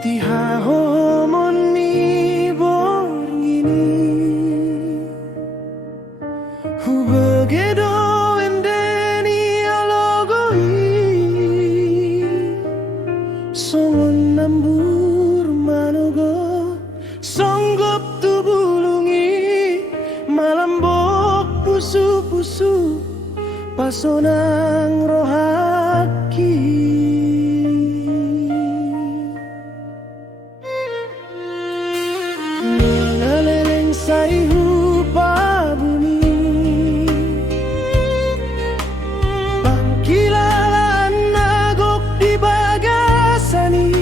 Ti hahomon mi borngini Hubegedo endeni alogoi Songon nambur manogo Songgop tubulungi Malambok pusu-pusu Pasonang rohaki Mengaleleng saihu pabumi Pangkilalan nagok di bagasani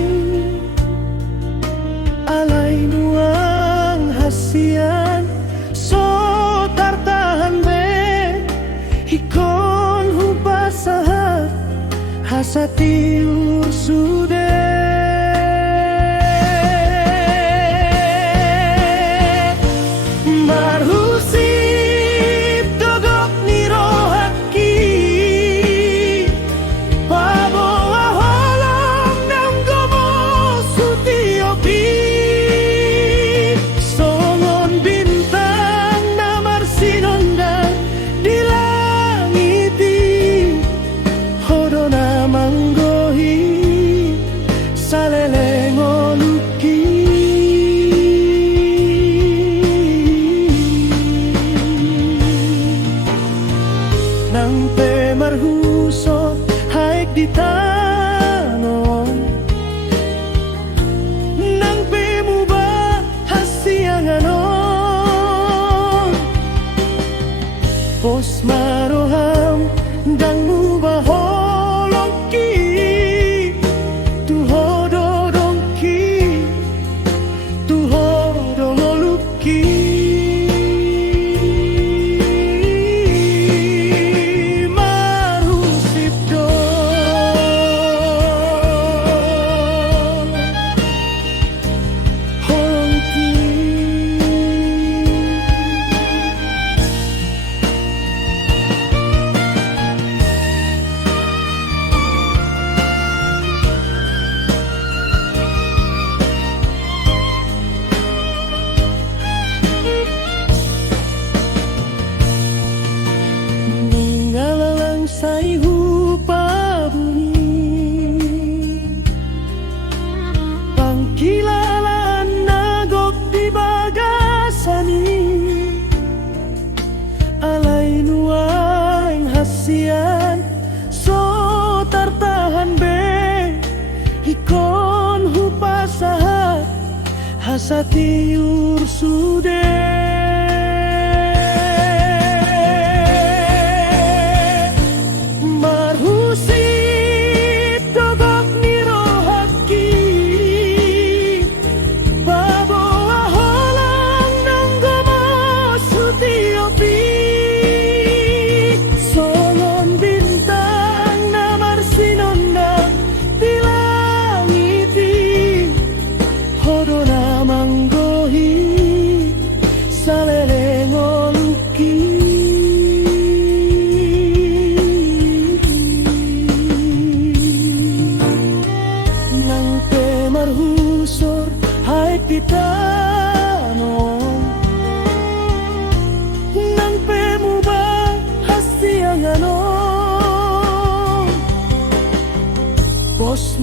Alay nuang hasian So tartahan be Hikon hubasahat Hasati ursude Marhusip dogok ni rohaki Paboa holong nang gomo sutiopi Songon bintang namar sinondang di langiti Hodona manggohi saleleng oluki Nang pe marhusot haik di tanon Nang pe mubah hasianganon Pos maroham dang mubah holongki Tuhodo dongki Tuhodo ngoluki Saihu pabumi Pangkilalan nagok di bagasani Alay nuang hasian So tartahan be Hikon hupasahat Hasati ursude Saleleng oluki Nang pe marhusor haik di tanon Nang pe mubah hasianganon Bos